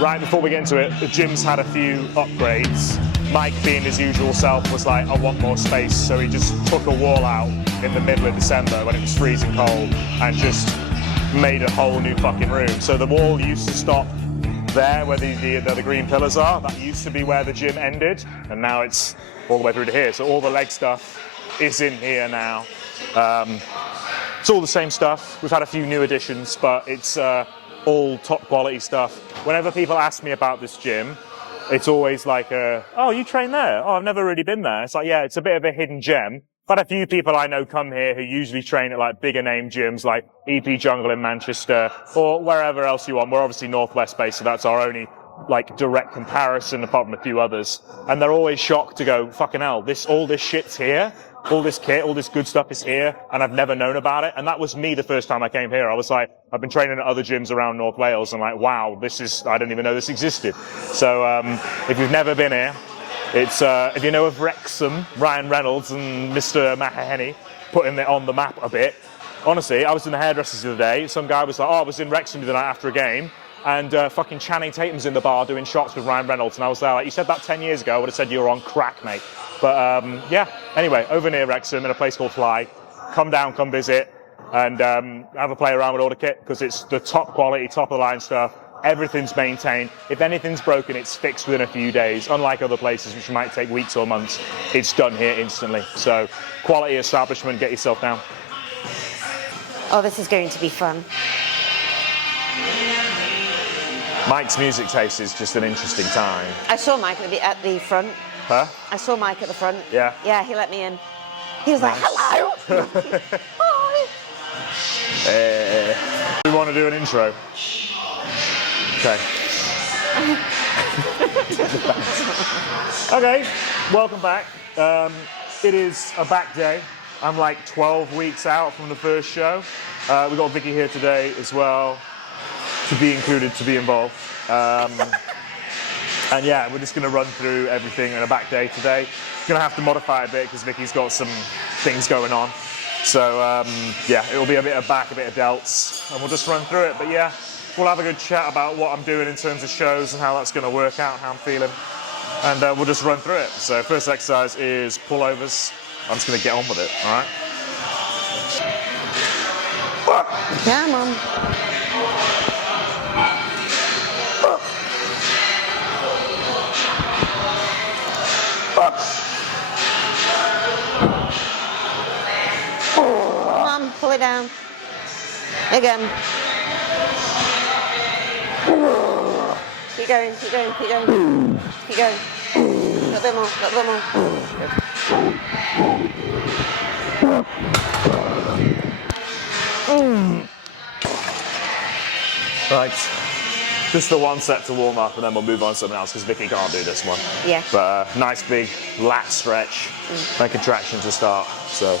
Right before we get into it, the gym's had a few upgrades. Mike, being his usual self, was like, I want more space, so he just took a wall out in the middle of December when it was freezing cold and just made a whole new fucking room. So the wall used to stop there where the green pillars are. That used to be where the gym ended, and now it's all the way through to here. So all the leg stuff is in here now. It's all the same stuff. We've had a few new additions, but it's all top quality stuff. Whenever people ask me about this gym, it's always like, oh, you train there? Oh, I've never really been there. It's like, yeah, it's a bit of a hidden gem. But a few people I know come here who usually train at like bigger name gyms like EP Jungle in Manchester or wherever else you want. We're obviously Northwest based, so that's our only like direct comparison apart from a few others. And they're always shocked to go, fucking hell, all this shit's here. All this kit, all this good stuff is here, and I've never known about it. And that was me the first time I came here. I was like, I've been training at other gyms around North Wales, and like, wow, I didn't even know this existed. So if you've never been here, it's if you know of Wrexham, Ryan Reynolds and Mr. Mahaheny putting it on the map a bit. Honestly, I was in the hairdressers the other day. Some guy was like, oh, I was in Wrexham the night after a game, and fucking Channing Tatum's in the bar doing shots with Ryan Reynolds, and I was there like, you said that 10 years ago, I would have said you were on crack, mate. But yeah, anyway, over near Wrexham in a place called Fly. Come down, come visit, and have a play around with all the kit, because it's the top quality, top of the line stuff. Everything's maintained. If anything's broken, it's fixed within a few days. Unlike other places, which might take weeks or months, it's done here instantly. So quality establishment, get yourself down. Oh, this is going to be fun. Mike's music taste is just an interesting time. I saw Mike at the front. Huh? I saw Mike at the front. Yeah? Yeah, he let me in. He was like, hello! Hi! We want to do an intro. Okay. Okay, welcome back. It is a back day. I'm like 12 weeks out from the first show. We've got Vicky here today as well, to be included, to be involved. And yeah, we're just going to run through everything in a back day today. Going to have to modify a bit because Vicky's got some things going on. So yeah, it'll be a bit of back, a bit of delts, and we'll just run through it. But yeah, we'll have a good chat about what I'm doing in terms of shows and how that's going to work out, how I'm feeling. And we'll just run through it. So first exercise is pullovers. I'm just going to get on with it, all right? Come on. Come on, pull it down. Again. Keep going, keep going, keep going. Keep going. A little bit more, a little bit more. Right. Just the one set to warm up, and then we'll move on to something else, because Vicky can't do this one. Yeah. But nice big lat stretch and contraction to start. So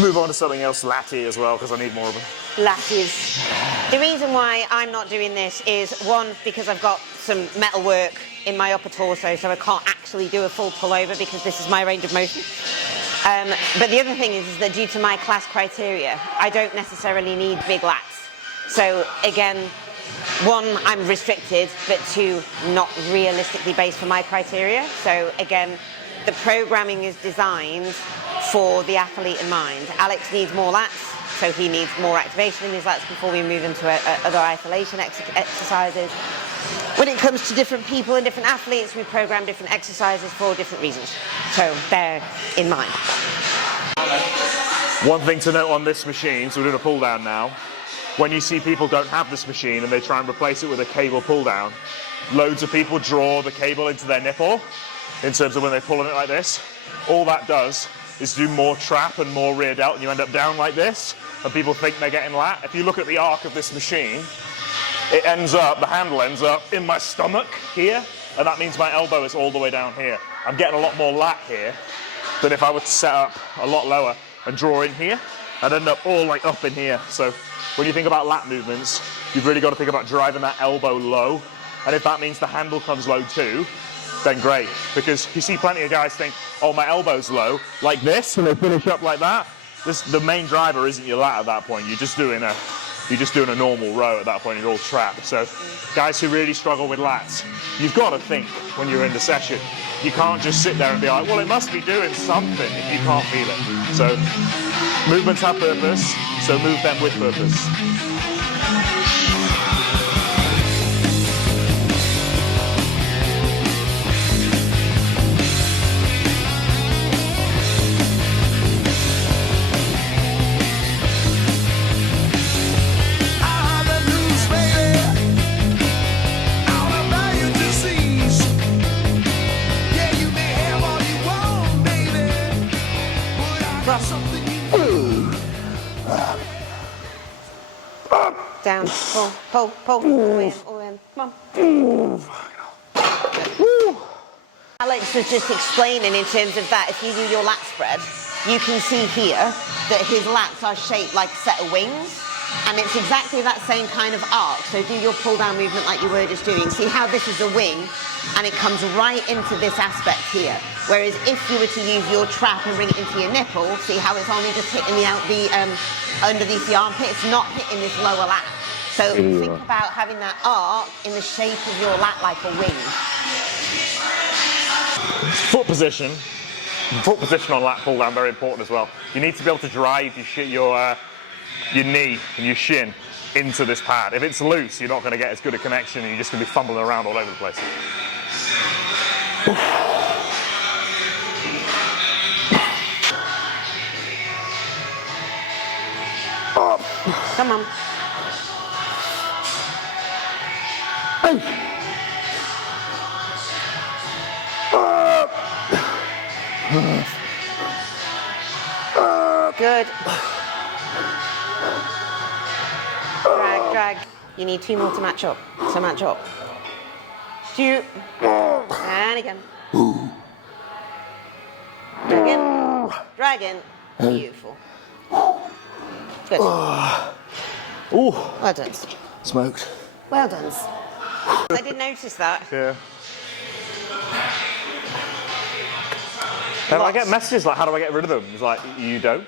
move on to something else latty as well, because I need more of them. Latties. The reason why I'm not doing this is, one, because I've got some metal work in my upper torso, so I can't actually do a full pullover because this is my range of motion. But the other thing is that due to my class criteria, I don't necessarily need big lats. So again, one, I'm restricted, but two, not realistically based for my criteria. So again, the programming is designed for the athlete in mind. Alex needs more lats, so he needs more activation in his lats before we move into other isolation exercises. When it comes to different people and different athletes, we program different exercises for different reasons. So bear in mind. One thing to note on this machine, so we're doing a pull down now. When you see people don't have this machine and they try and replace it with a cable pull down, loads of people draw the cable into their nipple in terms of when they pull on it like this. All that does is do more trap and more rear delt, and you end up down like this, and people think they're getting lat. If you look at the arc of this machine, it ends up, the handle ends up in my stomach here, and that means my elbow is all the way down here. I'm getting a lot more lat here than if I were to set up a lot lower and draw in here, and end up all like up in here. So when you think about lat movements, you've really got to think about driving that elbow low. And if that means the handle comes low too, then great. Because you see plenty of guys think, oh, my elbow's low, like this, and they finish up like that. The main driver isn't your lat at that point. You're just doing a you're just doing a normal row at that point, you're all trapped. So guys who really struggle with lats, you've got to think when you're in the session. You can't just sit there and be like, well, it must be doing something if you can't feel it. So movements have purpose, so move them with purpose. Down, pull, all in. Come on. Alex was just explaining in terms of that, if you do your lat spread, you can see here that his lats are shaped like a set of wings, and it's exactly that same kind of arc. So do your pull down movement like you were just doing. See how this is a wing, and it comes right into this aspect here. Whereas if you were to use your trap and bring it into your nipple, see how it's only just hitting underneath the armpit, it's not hitting this lower lat. So think about having that arc in the shape of your lat like a wing. Foot position on lat pull down, very important as well. You need to be able to drive your knee and your shin into this pad. If it's loose, you're not going to get as good a connection, and you're just going to be fumbling around all over the place. Come on. Good. Drag. You need 2 more to match up. Two. And again. Drag in. Beautiful. Good. Ooh. Well done. Smoked. Well done. I did notice that. Yeah. And I get messages like, how do I get rid of them? It's like, you don't.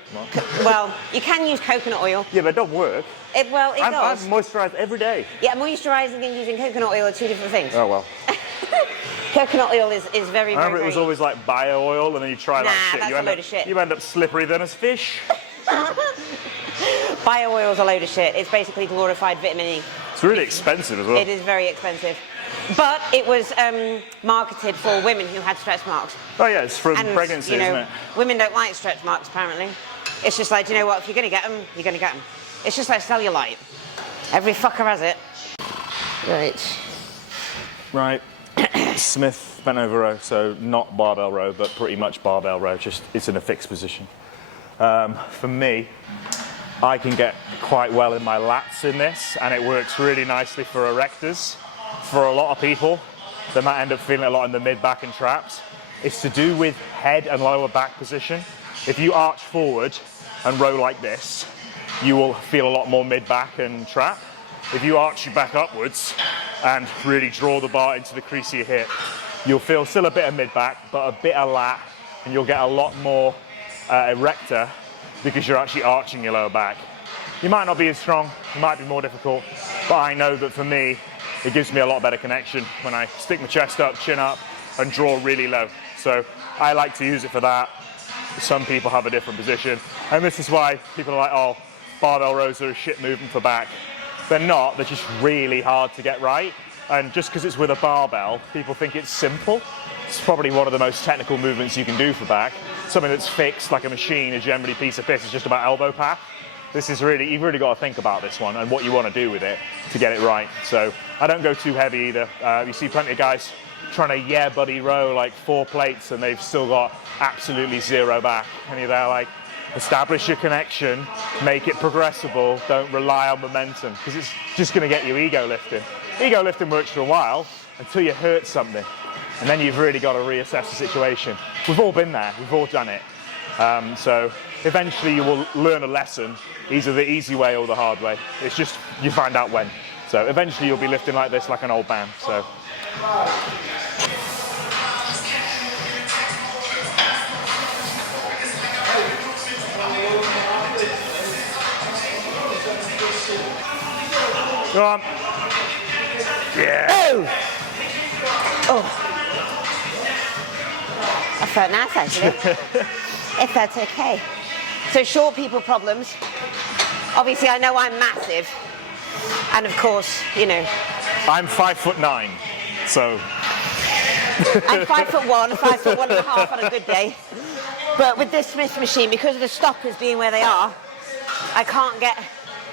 Well, you can use coconut oil. Yeah, but it don't work. It does. I'm moisturised every day. Yeah, moisturising and using coconut oil are 2 different things. Oh, well. Coconut oil is very, I remember it was always like bio oil, and then you try that shit. That's a load of shit. You end up slippery than a fish. Bio oil is a load of shit. It's basically glorified vitamin E. It's really expensive as well. It is very expensive. But it was marketed for women who had stretch marks. Oh yeah, it's from pregnancy, isn't it? Women don't like stretch marks, apparently. It's just like, you know what, if you're going to get them, you're going to get them. It's just like cellulite. Every fucker has it. Right. Smith bent over row, so not barbell row, but pretty much barbell row, just it's in a fixed position. For me, I can get quite well in my lats in this, and it works really nicely for erectors. For a lot of people, they might end up feeling a lot in the mid-back and traps. It's to do with head and lower back position. If you arch forward and row like this, you will feel a lot more mid-back and trap. If you arch your back upwards and really draw the bar into the crease of your hip, you'll feel still a bit of mid-back, but a bit of lat, and you'll get a lot more erector because you're actually arching your lower back. You might not be as strong, it might be more difficult, but I know that for me, it gives me a lot better connection when I stick my chest up, chin up, and draw really low. So I like to use it for that. Some people have a different position, and this is why people are like, oh, barbell rows are a shit movement for back. They're not, they're just really hard to get right. And just because it's with a barbell, people think it's simple. It's probably one of the most technical movements you can do for back. Something that's fixed like a machine, a generally piece of piss, is just about elbow path. This is really, you've really got to think about this one and what you want to do with it to get it right. So I don't go too heavy either. You see plenty of guys trying to yeah buddy row like 4 plates and they've still got absolutely 0 back. And you're there like, establish your connection, make it progressible, don't rely on momentum, because it's just going to get you ego lifting. Ego lifting works for a while until you hurt something, and then you've really got to reassess the situation. We've all been there, we've all done it. So eventually you will learn a lesson, either the easy way or the hard way. It's just you find out when. So eventually you'll be lifting like this, like an old man. So. Go on. Yeah. Oh. I felt nice actually. It felt okay. So short people problems. Obviously I know I'm massive. And of course, you know. I'm 5'9", so. I'm 5'1", 5'1.5" on a good day. But with this Smith machine, because of the stoppers being where they are, I can't get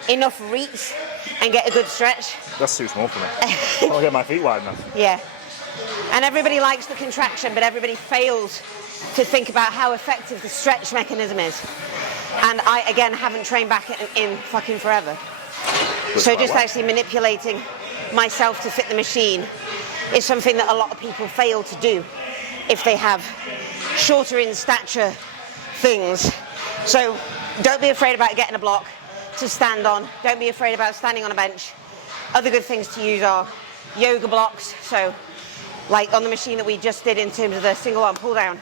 enough reach and get a good stretch. That's too small for me. I'll get my feet wide enough. Yeah. And everybody likes the contraction, but everybody fails to think about how effective the stretch mechanism is. And I, again, haven't trained back in fucking forever. So just actually manipulating myself to fit the machine is something that a lot of people fail to do if they have shorter in stature things. So don't be afraid about getting a block to stand on. Don't be afraid about standing on a bench. Other good things to use are yoga blocks. So like on the machine that we just did in terms of the single arm pull down,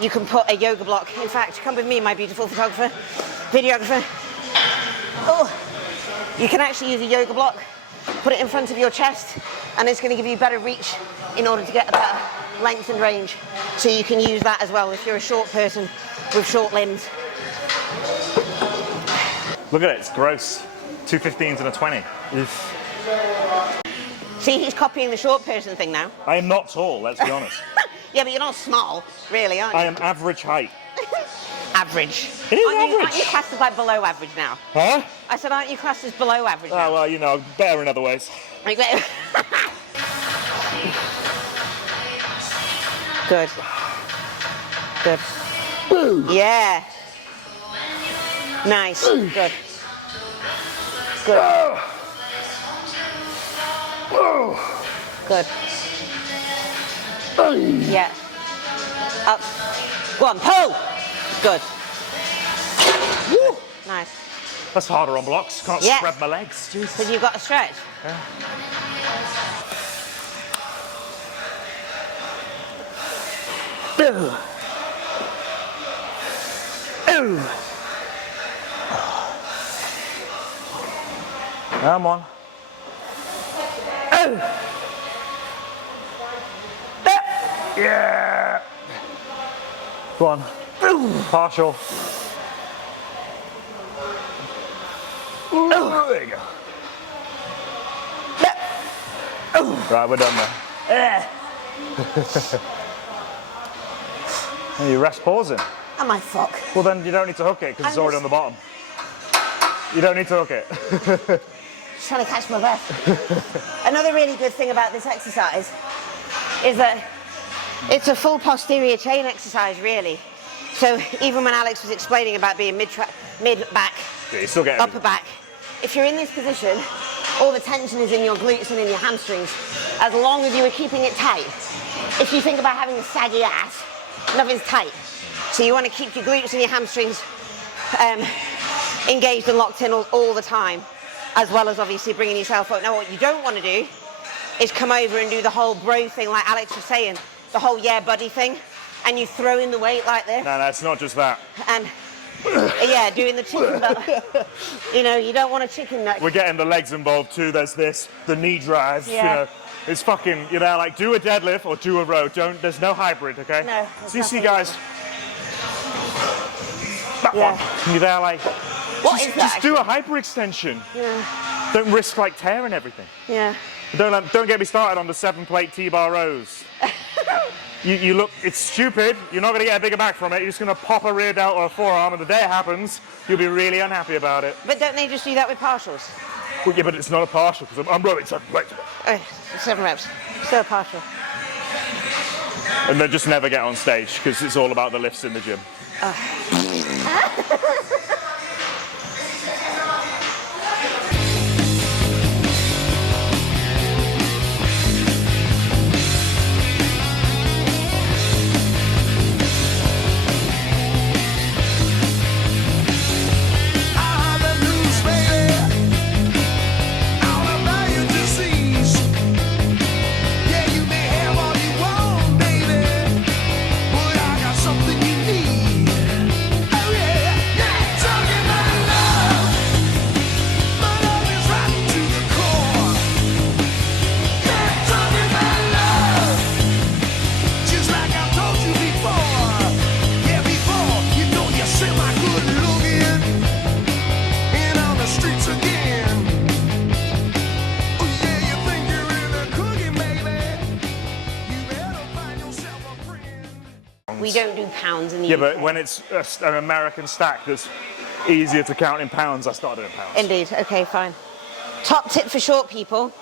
you can put a yoga block. In fact, come with me, my beautiful photographer, videographer. Oh, you can actually use a yoga block, put it in front of your chest, and it's going to give you better reach in order to get a better length and range. So you can use that as well if you're a short person with short limbs. Look at it, it's gross. 2 15s and a 20. See, he's copying the short person thing now. I am not tall, let's be honest. Yeah, but you're not small, really, aren't you? I am average height. Average. It is Aren't average. You classed as like below average now? Huh? I said, aren't you classed as below average now? Oh, well, you know, better in other ways. Good. Good. Woo. Yeah. Nice. Good. Good. Good. Yeah. Up. Go on, pull. Good. Woo. Nice. That's harder on blocks. Can't Yeah. spread my legs. Jesus. Because you've got to stretch. Yeah. Ooh. Ooh. Come on. Ooh. Yeah. Go on. Ooh. Partial. Ooh. There you go. Ooh. Right, we're done there. And you rest pausing. Am I fuck? Well, then you don't need to hook it because it's already on the bottom. You don't need to hook it. Just trying to catch my breath. Another really good thing about this exercise is that it's a full posterior chain exercise, really. So even when Alex was explaining about being mid-back, Yeah, you still get upper back, if you're in this position, all the tension is in your glutes and in your hamstrings, as long as you are keeping it tight. If you think about having a saggy ass, nothing's tight. So you want to keep your glutes and your hamstrings engaged and locked in all the time, as well as obviously bringing yourself up. Now what you don't want to do is come over and do the whole bro thing like Alex was saying, the whole yeah buddy thing, and you throw in the weight like this. No, it's not just that. And yeah, doing the chicken nut. You know, you don't want a chicken nut. We're getting the legs involved too. There's this, the knee drive, Yeah. you know. It's fucking, you know, like do a deadlift or do a row. There's no hybrid, okay? No. So you see guys, that Yeah. one, you're there like, What is that? just do a hyperextension. Yeah. Don't risk like tearing everything. Yeah. Don't get me started on the 7-plate T-bar rows. You look, it's stupid. You're not going to get a bigger back from it. You're just going to pop a rear delt or a forearm, and the day it happens, you'll be really unhappy about it. But don't they just do that with partials? Well, yeah, but it's not a partial because I'm rowing 7 plates. 7 reps. Still a partial. And then just never get on stage because it's all about the lifts in the gym. Something you need. Oh yeah. We don't do pounds in the Yeah, UK. but when it's an American stack that's easier to count in pounds, I start doing pounds. Indeed. Okay, fine. Top tip for short people.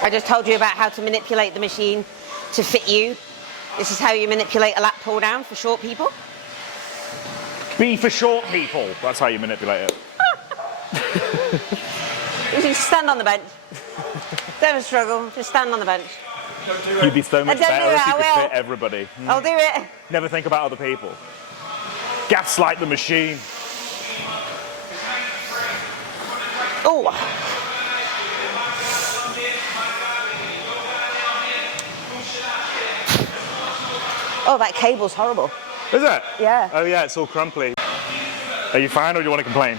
I just told you about how to manipulate the machine to fit you. This is how you manipulate a lat pull down for short people. B for short people. That's how you manipulate it. You can stand on the bench. Don't struggle, just stand on the bench. You'd be so much don't better do it, if you I could will. fit everybody. I'll do it. Never think about other people. Gaslight the machine. Oh. Oh, that cable's horrible. Is it? Yeah. Oh yeah, it's all crumply. Are you fine or do you want to complain?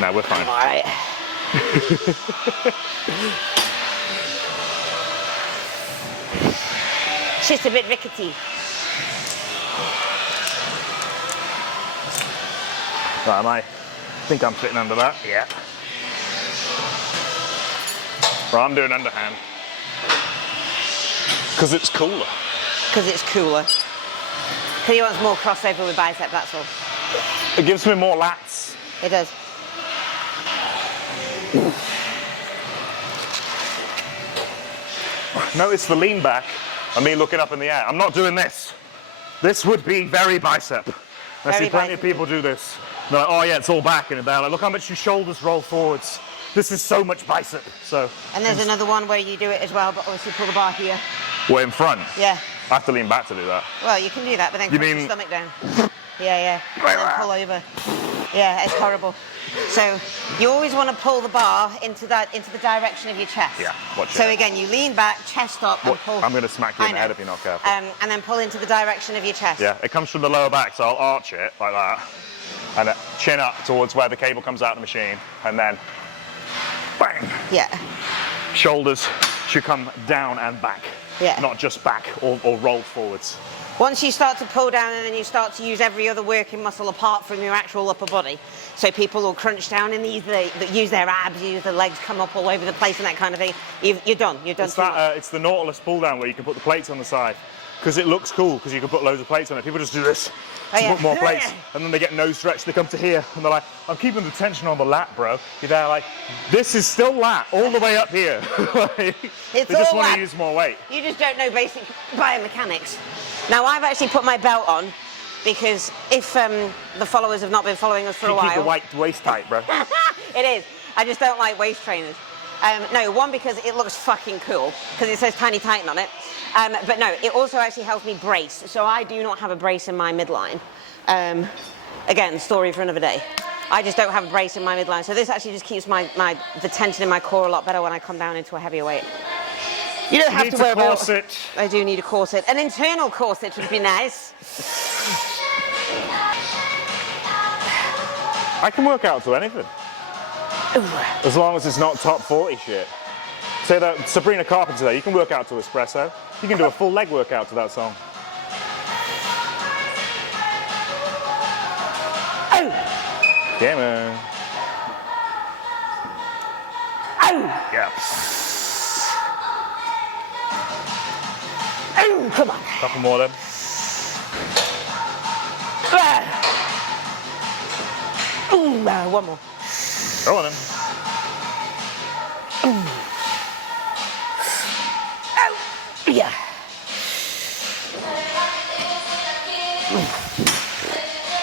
No, we're fine. All right. It's just a bit rickety. Right, I think I'm fitting under that. Yeah. Right, I'm doing underhand. Because it's cooler. Because it's cooler. Because he wants more crossover with bicep, that's all. It gives me more lats. It does. Notice the lean back and me looking up in the air. I'm not doing this. This would be very bicep. I see plenty of people do this. They're like, oh yeah, it's all back, and they're like, look how much your shoulders roll forwards. This is so much bicep. So. And there's another one where you do it as well, but obviously pull the bar here. We're in front. Yeah. I have to lean back to do that. Well, you can do that, but then You put mean- your stomach down. Yeah. And then pull over. Yeah, it's horrible. So you always want to pull the bar into the direction of your chest. Yeah, watch So it. again, you lean back, chest up, and What? pull. I'm going to smack you in I the head know. if you're not careful. And then pull into the direction of your chest. Yeah, it comes from the lower back, so I'll arch it like that. And chin up towards where the cable comes out of the machine. And then, bang. Yeah. Shoulders should come down and back. Yeah. Not just back or rolled forwards. Once you start to pull down and then you start to use every other working muscle apart from your actual upper body, so people will crunch down and use their abs, use their legs, come up all over the place and that kind of thing, you're done. You're done. It's the Nautilus pull down where you can put the plates on the side. Because it looks cool, because you can put loads of plates on it. People just do this to put more plates, and then they get no stretch, they come to here, and they're like, I'm keeping the tension on the lat, bro. You're there like, this is still lat, all the way up here. Like, It's they just all want lat. to use more weight. You just don't know basic biomechanics. Now, I've actually put my belt on because if the followers have not been following us for a while... Keep the waist tight, bro. It is. I just don't like waist trainers. No, one, because it looks fucking cool, because it says Tiny Titan on it. But no, it also actually helps me brace. So I do not have a brace in my midline. Again, story for another day. I just don't have a brace in my midline. So this actually just keeps the tension in my core a lot better when I come down into a heavier weight. You don't have to worry about... corset. I do need a corset. An internal corset would be nice. I can work out to anything. As long as it's not top 40 shit. Say that Sabrina Carpenter there, you can work out to Espresso. You can do a full leg workout to that song. Oh! Yeah, man. Oh! Yeah. Oh, come on. Couple more then. Ooh, one more. Go on then. Yeah.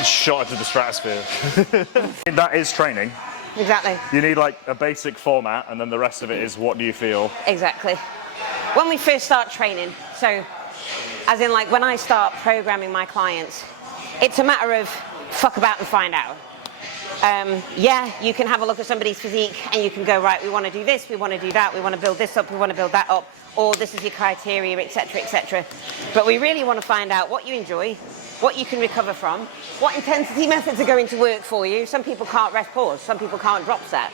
Shot into the stratosphere. That is training. Exactly. You need like a basic format, and then the rest of it is what do you feel. Exactly. When we first start training, so as in like when I start programming my clients, it's a matter of fuck about and find out. Yeah, you can have a look at somebody's physique and you can go, right, we want to do this, we want to do that, we want to build this up, we want to build that up, or this is your criteria, etc., etc. But we really want to find out what you enjoy, what you can recover from, what intensity methods are going to work for you. Some people can't rest pause, some people can't drop set,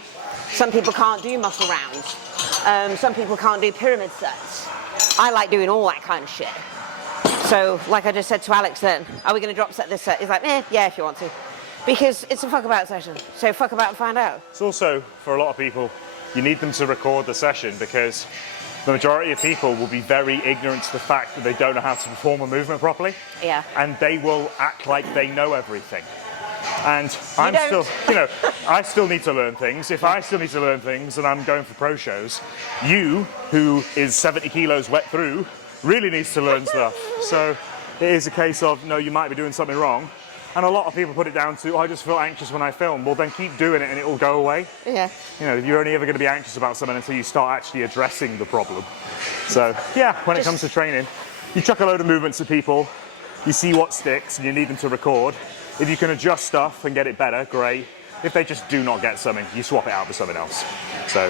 some people can't do muscle rounds, some people can't do pyramid sets. I like doing all that kind of shit. So, like I just said to Alex then, are we going to drop set this set? He's like, yeah, if you want to. Because it's a fuck about session. So fuck about and find out. It's also, for a lot of people, you need them to record the session because the majority of people will be very ignorant to the fact that they don't know how to perform a movement properly. Yeah. And they will act like they know everything. And I'm don't. still, you know, I still need to learn things. If I still need to learn things and I'm going for pro shows, you, who is 70 kilos wet through, really needs to learn stuff. So it is a case of, no, you might be doing something wrong. And a lot of people put it down to, oh, I just feel anxious when I film. Well, then keep doing it and it will go away. Yeah. You know, you're only ever going to be anxious about something until you start actually addressing the problem. So, yeah, when it comes to training, you chuck a load of movements at people, you see what sticks and you need them to record. If you can adjust stuff and get it better, great. If they just do not get something, you swap it out for something else. So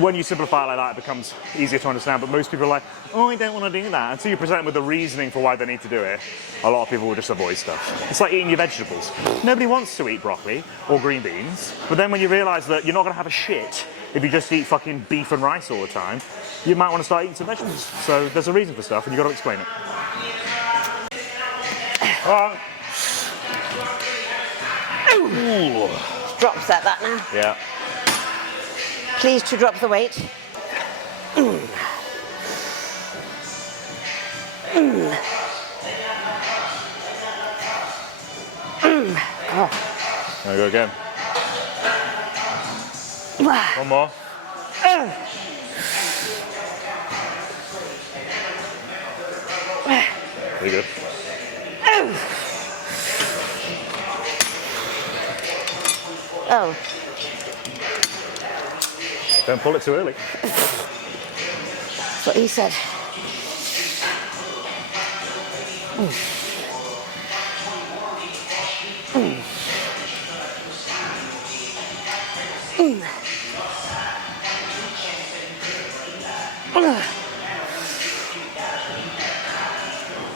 when you simplify it like that, it becomes easier to understand. But most people are like, oh, I don't want to do that. Until you present them with the reasoning for why they need to do it, a lot of people will just avoid stuff. It's like eating your vegetables. Nobody wants to eat broccoli or green beans. But then when you realise that you're not going to have a shit if you just eat fucking beef and rice all the time, you might want to start eating some vegetables. So there's a reason for stuff and you've got to explain it. All right. Ooh. Drop set that now. Yeah. Please to drop the weight. Oh. There we go again. One more. Very good. Oh. Don't pull it too early. That's what he said.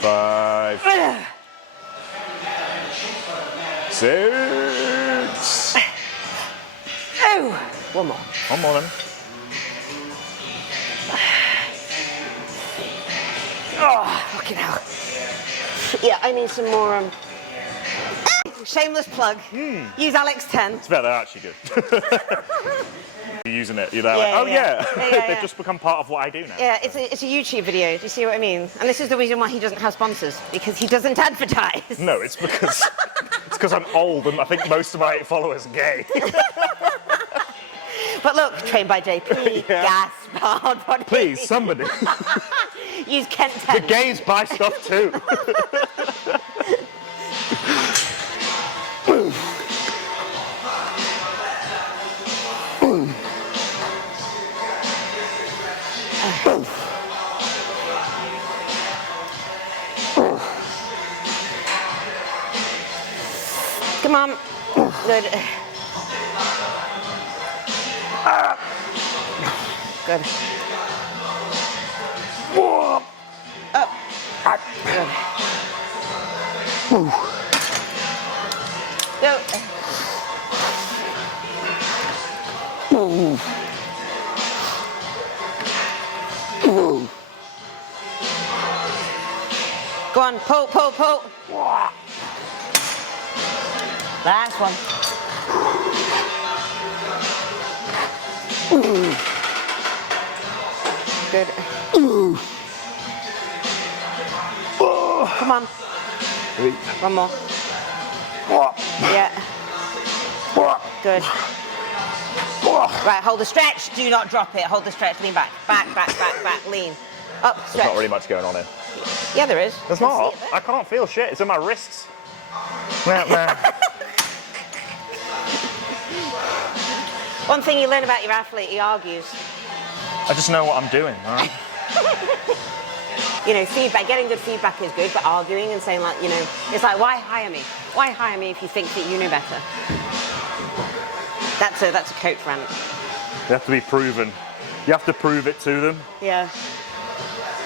Five. 6. Oh. One more. One more then. Oh, fucking hell. Yeah, I need some more. Shameless plug. Use Alex 10. It's better, they're actually good. You're using it, you're there like, Yeah, oh yeah. yeah, they've just become part of what I do now. Yeah, it's a YouTube video. Do you see what I mean? And this is the reason why he doesn't have sponsors, because he doesn't advertise. No, it's because I'm old and I think most of my followers are gay. But look, trained by JP, Yeah. Gasp, Hardbody. Please, somebody. Use Kent 10. The gays buy stuff too. Come on. Good. Good. Whoa. Up. Good. Go. Go on, pull, pull, pull. Last one. Good. Come on. One more. Yeah. Good. Right, hold the stretch. Do not drop it. Hold the stretch. Lean back. Back, back, back, back. Lean. Up, stretch. There's not really much going on here. Yeah, there is. There's not. I can't feel shit. It's in my wrists. One thing you learn about your athlete, he argues. I just know what I'm doing, all right? You know, feedback, getting good feedback is good, but arguing and saying like, you know, it's like, why hire me? Why hire me if you think that you know better? That's a coach rant. You have to be proven. You have to prove it to them. Yeah.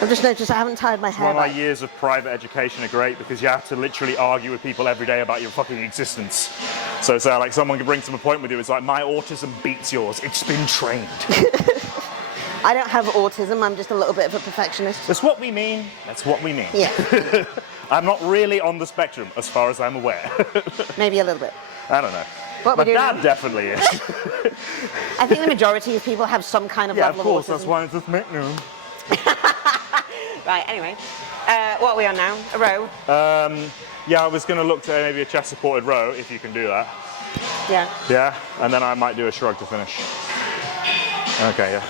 I've just noticed I haven't tied my hair One of my back. years of private education are great because you have to literally argue with people every day about your fucking existence. So it's like someone can bring to a point with you, it's like, my autism beats yours. It's been trained. I don't have autism, I'm just a little bit of a perfectionist. That's what we mean. That's what we mean. Yeah. I'm not really on the spectrum, as far as I'm aware. Maybe a little bit. I don't know. What My we do dad now? definitely is. I think the majority of people have some kind of Yeah, level of course, of autism. that's why it's just me. Right, anyway. What are we on now? A row? Yeah, I was going to look to maybe a chest supported row, if you can do that. Yeah. Yeah, and then I might do a shrug to finish. Okay, yeah.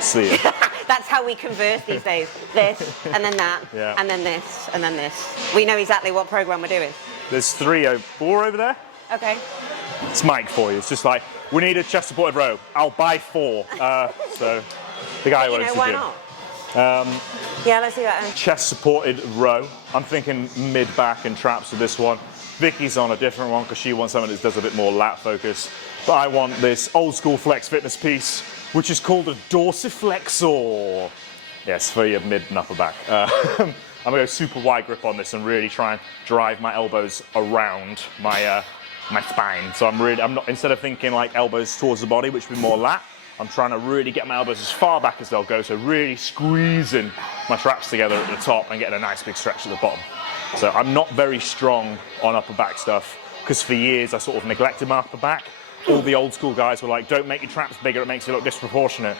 See ya. That's how we converse these days. This, and then that, Yeah. and then this, and then this. We know exactly what program we're doing. There's 4 over there. Okay. It's Mike for you. It's just like, we need a chest supported row. I'll buy 4. So the guy who owns the why gym. not? Yeah, let's do that then. Chest supported row. I'm thinking mid, back, and traps for this one. Vicky's on a different one because she wants something that does a bit more lat focus. But I want this old school flex fitness piece, which is called a dorsiflexor. Yes, for your mid and upper back. I'm gonna go super wide grip on this and really try and drive my elbows around my my spine. So I'm not, instead of thinking like elbows towards the body, which would be more lat, I'm trying to really get my elbows as far back as they'll go, so really squeezing my traps together at the top and getting a nice big stretch at the bottom. So I'm not very strong on upper back stuff, because for years I sort of neglected my upper back. All the old school guys were like, don't make your traps bigger, it makes you look disproportionate.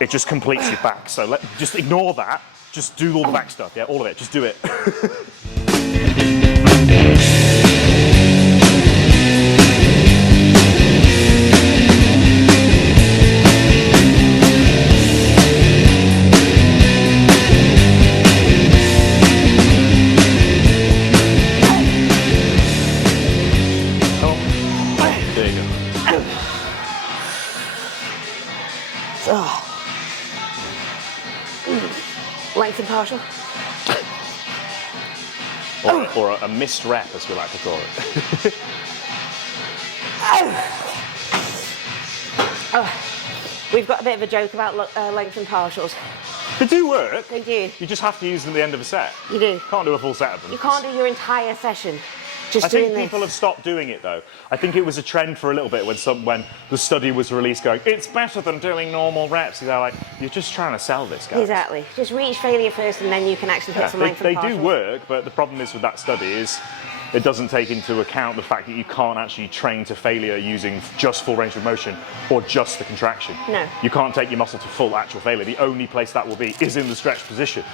It just completes your back, so just ignore that. Just do all the back stuff, yeah, all of it, just do it. Length and partial. Or a missed rep, as we like to call it. We've got a bit of a joke about length and partials. They do work. They do. You just have to use them at the end of a set. You do. Can't do a full set of them. You can't do your entire session just I doing think this. people have stopped doing it though. I think it was a trend for a little bit when the study was released going, it's better than doing normal reps. They're like, you're just trying to sell this, guys. Exactly. Just reach failure first and then you can actually hit some length and They partials. do work, but the problem is with that study is it doesn't take into account the fact that you can't actually train to failure using just full range of motion or just the contraction. No. You can't take your muscle to full actual failure. The only place that will be is in the stretch position.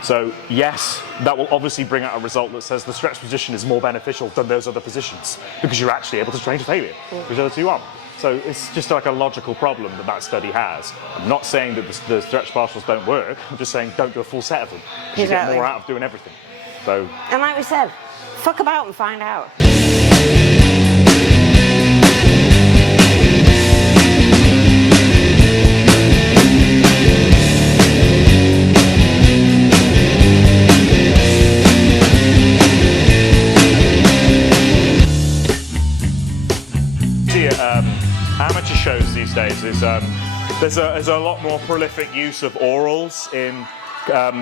So yes, that will obviously bring out a result that says the stretch position is more beneficial than those other positions because you're actually able to train to failure, which the other two aren't. So it's just like a logical problem that study has. I'm not saying that the stretch partials don't work. I'm just saying don't do a full set of them because you get more out of doing everything. So. And like we said, fuck about and find out. Amateur shows these days is there's a lot more prolific use of orals in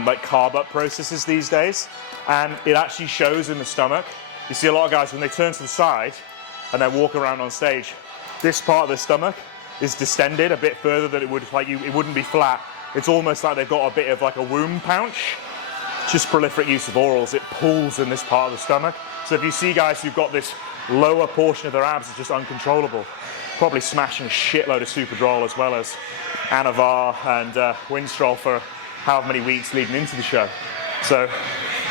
like carb up processes these days, and it actually shows in the stomach. You see a lot of guys when they turn to the side and they walk around on stage, this part of the stomach is distended a bit further than it would, like it wouldn't be flat. It's almost like they've got a bit of like a womb pouch. Just prolific use of orals, it pulls in this part of the stomach. So if you see guys who've got this lower portion of their abs is just uncontrollable, probably smashing a shitload of super drawl as well as Anavar and Winstrol for however many weeks leading into the show. So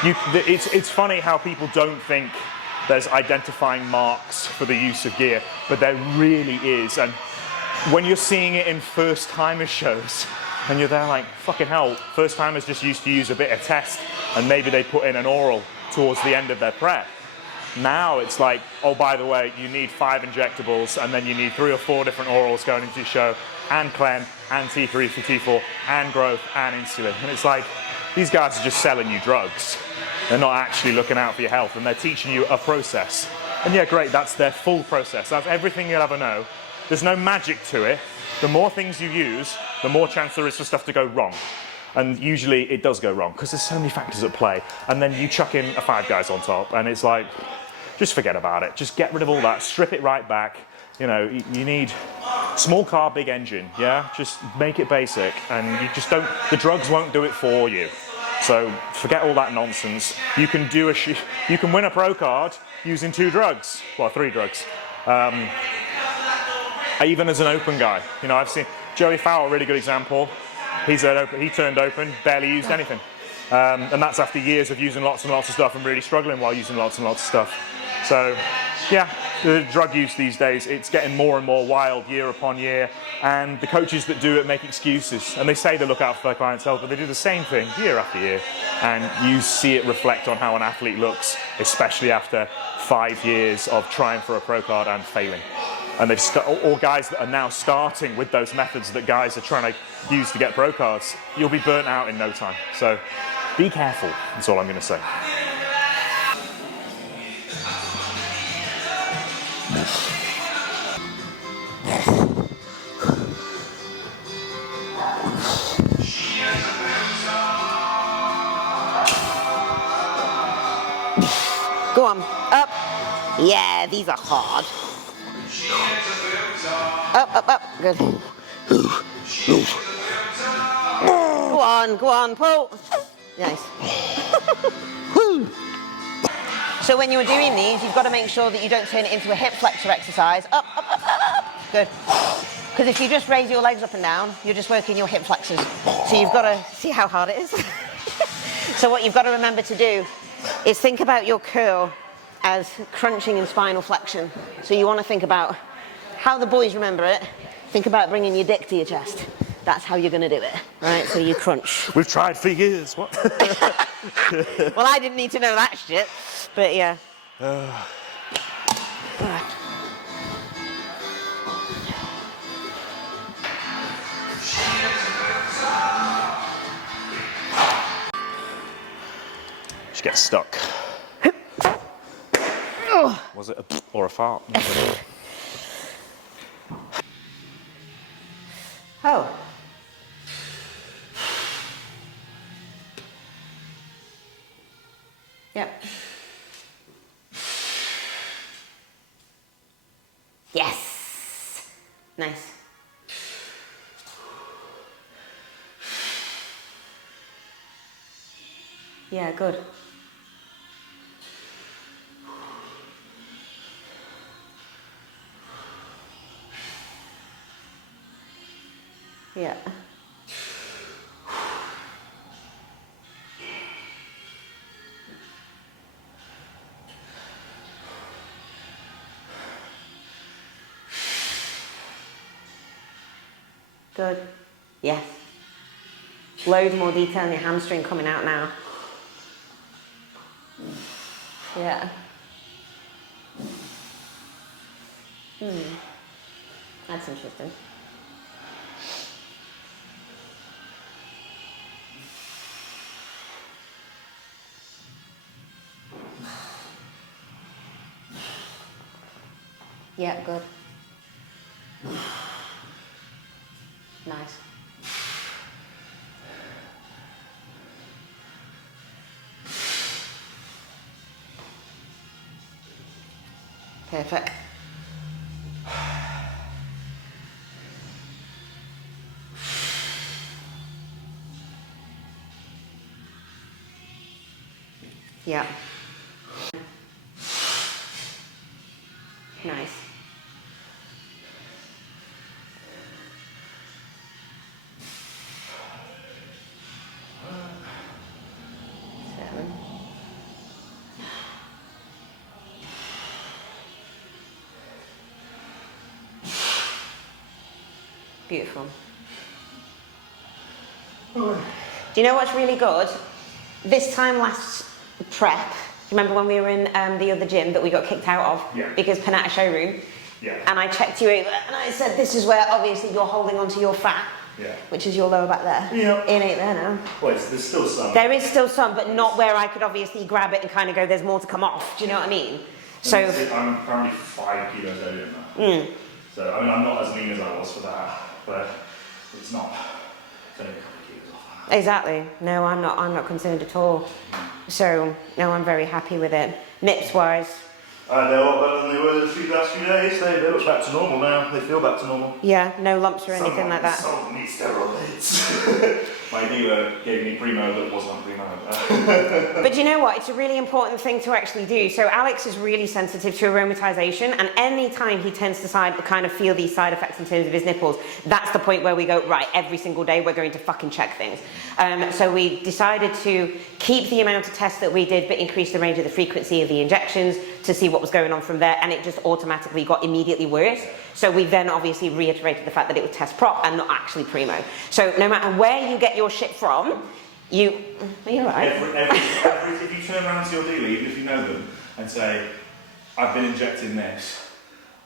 it's funny how people don't think there's identifying marks for the use of gear, but there really is. And when you're seeing it in first timer shows and you're there like, fucking hell, first timers just used to use a bit of test and maybe they put in an oral towards the end of their prep. Now it's like, oh, by the way, you need 5 injectables and then you need 3 or 4 different orals going into your show, and Clem, and T3 for T4, and growth, and insulin. And it's like, these guys are just selling you drugs. They're not actually looking out for your health, and they're teaching you a process. And yeah, great, that's their full process. That's everything you'll ever know. There's no magic to it. The more things you use, the more chance there is for stuff to go wrong. And usually it does go wrong, because there's so many factors at play. And then you chuck in a 5 guys on top, and it's like, just forget about it. Just get rid of all that, strip it right back. You know, you need small car, big engine, yeah? Just make it basic, and you just don't, the drugs won't do it for you. So forget all that nonsense. You can do you can win a pro card using 2 drugs, well, 3 drugs. Even as an open guy, you know, I've seen Joey Fowler, really good example. He turned open, barely used anything. And that's after years of using lots and lots of stuff and really struggling while using lots and lots of stuff. So, yeah, the drug use these days, it's getting more and more wild year upon year. And the coaches that do it make excuses. And they say they look out for their clients' health, but they do the same thing year after year. And you see it reflect on how an athlete looks, especially after 5 years of trying for a pro card and failing. And or guys that are now starting with those methods that guys are trying to use to get pro cards, you'll be burnt out in no time. So be careful, that's all I'm going to say. Go on, up. Yeah, these are hard. Up, good. Go on, pull. Nice. So when you're doing these, you've got to make sure that you don't turn it into a hip flexor exercise. Up. Good. Because if you just raise your legs up and down, you're just working your hip flexors. So you've got to see how hard it is. So what you've got to remember to do is think about your curl as crunching and spinal flexion. So you want to think about how the boys remember it. Think about bringing your dick to your chest. That's how you're going to do it, right? So you crunch. We've tried for years. What? Well, I didn't need to know that shit, but yeah. She gets stuck. Was it a or a fart? Oh. Yep. Yes. Nice. Yeah, good. Yeah. Good. Yes. Loads more detail in your hamstring coming out now. Yeah. That's interesting. Yeah, good. Nice. Perfect. Yeah. Nice. Beautiful. Do you know what's really good? This time last prep, remember when we were in the other gym that we got kicked out of? Yeah. Because Panetta showroom? Yeah. And I checked you over and I said, this is where obviously you're holding onto your fat. Yeah. Which is your lower back there. Yeah. It ain't there now. Well, there's still some. There is still some, but not where I could obviously grab it and kind of go, there's more to come off. Do you know what I mean? So I'm currently 5 kilos heavier than that. So, I mean, I'm not as lean as I was for that, but it's not. It's only a couple of kilos off. Exactly. No, I'm not concerned at all. So, no, I'm very happy with it. Nips-wise. They're a lot better than they were the last few days. They look back to normal now. They feel back to normal. Yeah, no lumps or anything like that. Someone needs steroids. My dealer gave me Primo that wasn't Primo. But you know what? It's a really important thing to actually do. So Alex is really sensitive to aromatization, and any time he tends to kind of feel these side effects in terms of his nipples, that's the point where we go, right, every single day we're going to fucking check things. So we decided to keep the amount of tests that we did, but increase the range of the frequency of the injections to see what was going on from there, and it just automatically got immediately worse. So we then obviously reiterated the fact that it was test prop and not actually Primo. So no matter where you get your shit from, are you right? If you turn around to your dealer, even if you know them, and say, I've been injecting this,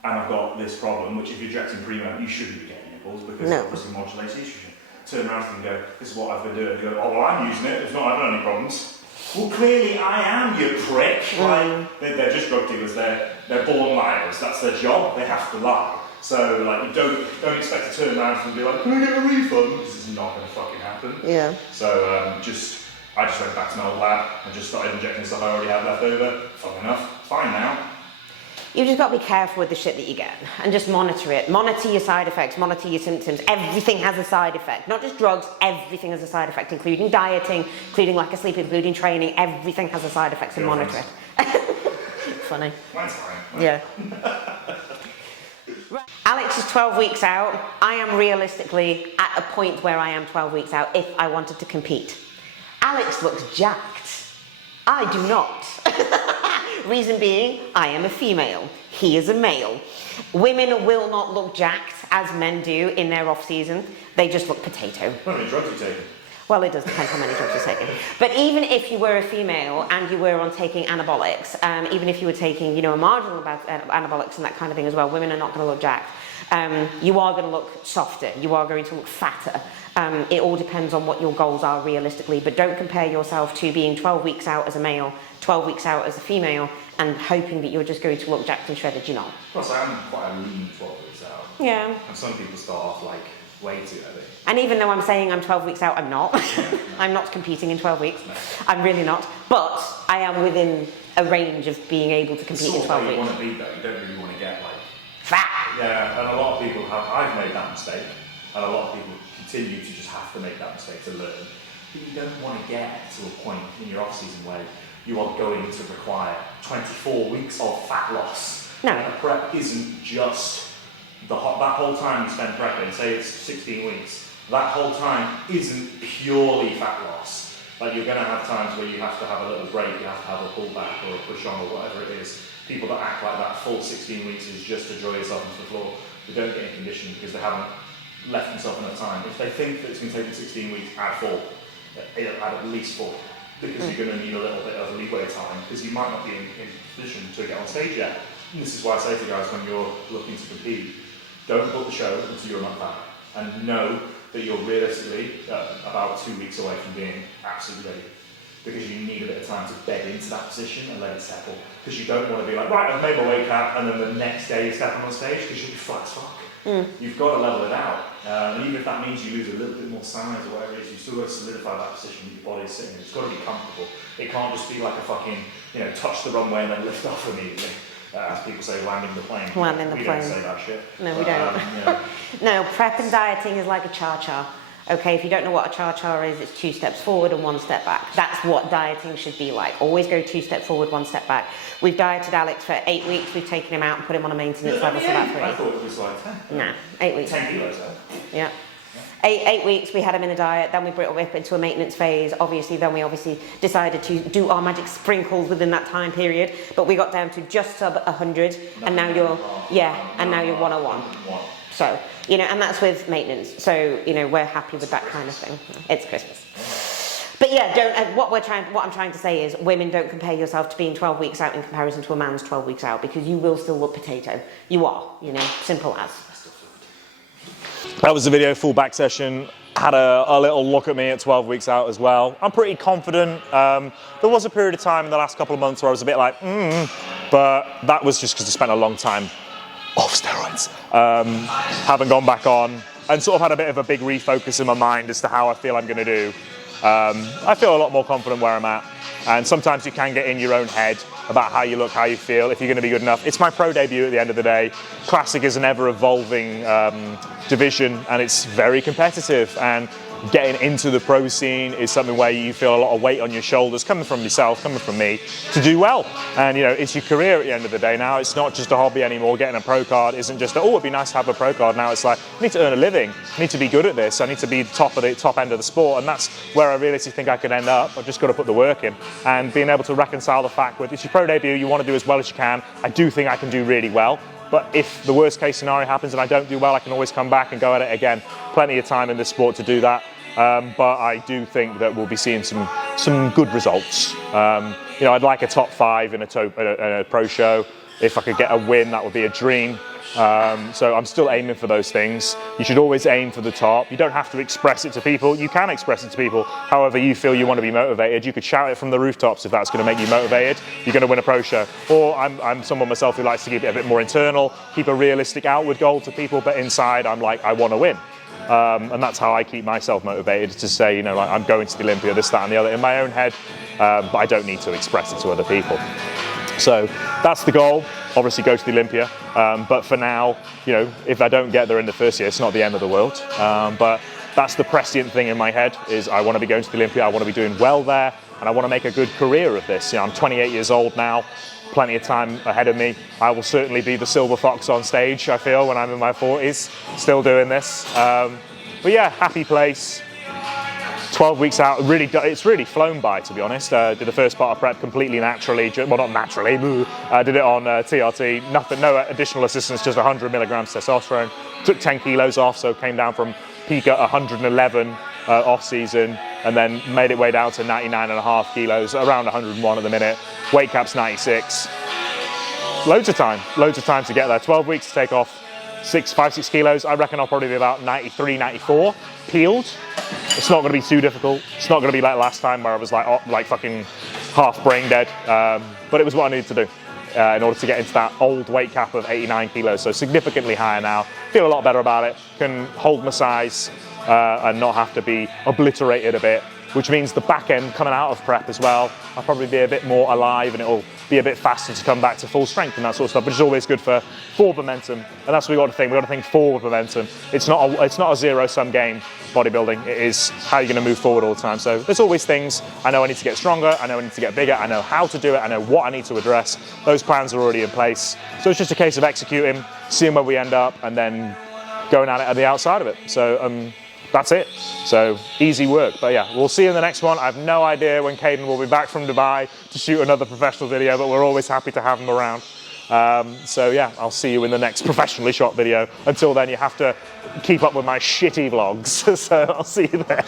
and I've got this problem, which if you're injecting Primo, you shouldn't be getting nipples, because it obviously modulates estrogen. Turn around to them and go, this is what I've been doing. They go, oh, well, I'm using it, it's not having any problems. Well, clearly I am, you prick. Like, they're just drug dealers, they're born liars, that's their job, they have to lie. So, like, you don't expect to turn around and be like, can I get a refund? Because it's not going to fucking happen. Yeah. So, I just went back to my old lab and just started injecting stuff I already had left over. Fun enough, it's fine now. You've just got to be careful with the shit that you get and just monitor it. Monitor your side effects, monitor your symptoms. Everything has a side effect. Not just drugs, everything has a side effect, including dieting, including lack of sleep, including training. Everything has a side effect, so monitor it. Funny. Mine's fine. Yeah. Alex is 12 weeks out. I am realistically at a point where I am 12 weeks out if I wanted to compete. Alex looks jacked. I do not. Reason being, I am a female. He is a male. Women will not look jacked as men do in their off-season. They just look potato. How many drugs are you taking? Well, it does depend how many drugs you're taking. But even if you were a female and you were on taking anabolics, even if you were taking, you know, a marginal amount of anabolics and that kind of thing as well, women are not going to look jacked. You are going to look softer. You are going to look fatter. It all depends on what your goals are realistically, but don't compare yourself to being 12 weeks out as a male, 12 weeks out as a female, and hoping that you're just going to look jacked and shredded. You're not. Plus, I am quite a lean 12 weeks out. Yeah. And some people start off like way too heavy. And even though I'm saying I'm 12 weeks out, I'm not. I'm not competing in 12 weeks. No. I'm really not. But I am within a range of being able to compete in 12 weeks. You want to be though. You don't really want to get like fat. Yeah, and a lot of people have. I've made that mistake, and a lot of people continue to just have to make that mistake to learn. But you don't want to get to a point in your off-season where you are going to require 24 weeks of fat loss. No. And a prep isn't just that whole time you spend prepping, say it's 16 weeks, that whole time isn't purely fat loss. Like, you're going to have times where you have to have a little break, you have to have a pullback or a push on or whatever it is. People that act like that full 16 weeks is just to draw yourself into the floor, they don't get in condition because they haven't left themselves enough time. If they think that it's going to take them 16 weeks, add 4. Add at least 4. Because you're going to need a little bit of leeway time, because you might not be in position to get on stage yet. And this is why I say to guys, when you're looking to compete, don't book the show until you're not fat. And know that you're realistically about 2 weeks away from being absolutely ready. Because you need a bit of time to bed into that position and let it settle. Because you don't want to be like, right, I've made my weight cut, and then the next day you step on stage, because you'll be flat as fuck. You've got to level it out. And even if that means you lose a little bit more size or whatever it is, you've still got to solidify that position that your body's sitting in. It's got to be comfortable. It can't just be like a fucking, you know, touch the runway and then lift off immediately. As people say, landing the plane. Landing the plane. We don't say that shit. No, we don't. You know. No, prep and dieting is like a cha-cha. Okay, if you don't know what a cha-cha is, it's 2 steps forward and 1 step back. That's what dieting should be like. Always go 2 steps forward, 1 step back. We've dieted Alex for 8 weeks. We've taken him out and put him on a maintenance level for about 3. I thought it was like 10. Nah, 8 weeks. 10 kilos, though. Yeah. 8 weeks, we had him in a diet, then we brought him up into a maintenance phase. Then we decided to do our magic sprinkles within that time period, but we got down to just sub 100, and now you're 101. So, you know, and that's with maintenance. So, you know, we're happy with that kind of thing. It's Christmas. But yeah, what I'm trying to say is, women, don't compare yourself to being 12 weeks out in comparison to a man's 12 weeks out, because you will still look potato. You are, you know, simple as. That was the video, full back session. Had a little look at me at 12 weeks out as well. I'm pretty confident. There was a period of time in the last couple of months where I was a bit like, but that was just because I spent a long time off steroids. Haven't gone back on, and sort of had a bit of a big refocus in my mind as to how I feel I'm going to do. I feel a lot more confident where I'm at, and sometimes you can get in your own head about how you look, how you feel, if you're going to be good enough. It's my pro debut at the end of the day. Classic is an ever-evolving division, and it's very competitive, and getting into the pro scene is something where you feel a lot of weight on your shoulders, coming from yourself, coming from me, to do well. And you know, it's your career at the end of the day now. It's not just a hobby anymore. Getting a pro card isn't just, oh, it'd be nice to have a pro card. Now it's like, I need to earn a living. I need to be good at this. I need to be top end of the sport. And that's where I realistically think I could end up. I've just got to put the work in. And being able to reconcile the fact with, it's your pro debut, you want to do as well as you can. I do think I can do really well. But if the worst case scenario happens and I don't do well, I can always come back and go at it again. Plenty of time in this sport to do that. But I do think that we'll be seeing some good results. You know, I'd like a top 5 in a pro show. If I could get a win, that would be a dream. So I'm still aiming for those things. You should always aim for the top. You don't have to express it to people. You can express it to people however you feel you want to be motivated. You could shout it from the rooftops if that's going to make you motivated. You're going to win a pro show. Or I'm someone myself who likes to keep it a bit more internal, keep a realistic outward goal to people, but inside I'm like, I want to win. And that's how I keep myself motivated, to say, you know, like, I'm going to the Olympia, this, that and the other in my own head, but I don't need to express it to other people. So that's the goal, obviously go to the Olympia, but for now, you know, if I don't get there in the first year, it's not the end of the world, but that's the prescient thing in my head, is I want to be going to the Olympia, I want to be doing well there, and I want to make a good career of this. You know, I'm 28 years old now, plenty of time ahead of me. I will certainly be the silver fox on stage, I feel, when I'm in my 40s, still doing this. But yeah, happy place. 12 weeks out, it's really flown by, to be honest. Did the first part of prep completely naturally, well, not naturally, I did it on TRT, nothing, no additional assistance, just 100 milligrams testosterone. Took 10 kilos off, so came down from peak at 111 off season, and then made it way down to 99.5 kilos, around 101 at the minute. Weight cap's 96. Loads of time to get there. 12 weeks to take off 5, 6 kilos. I reckon I'll probably be about 93, 94 peeled. It's not going to be too difficult. It's not going to be like last time where I was like fucking half brain dead. But it was what I needed to do in order to get into that old weight cap of 89 kilos. So significantly higher now. Feel a lot better about it. Can hold my size and not have to be obliterated a bit, which means the back end coming out of prep as well, I'll probably be a bit more alive and it'll be a bit faster to come back to full strength and that sort of stuff, which is always good for forward momentum. And that's what we've got to think. We've got to think forward momentum. It's not a zero-sum game, bodybuilding. It is how you're going to move forward all the time. So there's always things. I know I need to get stronger. I know I need to get bigger. I know how to do it. I know what I need to address. Those plans are already in place. So it's just a case of executing, seeing where we end up, and then going at it at the outside of it. So that's it. So easy work. But yeah, we'll see you in the next one. I have no idea when Caden will be back from Dubai to shoot another professional video, but we're always happy to have him around. So yeah, I'll see you in the next professionally shot video. Until then, you have to keep up with my shitty vlogs. So I'll see you then.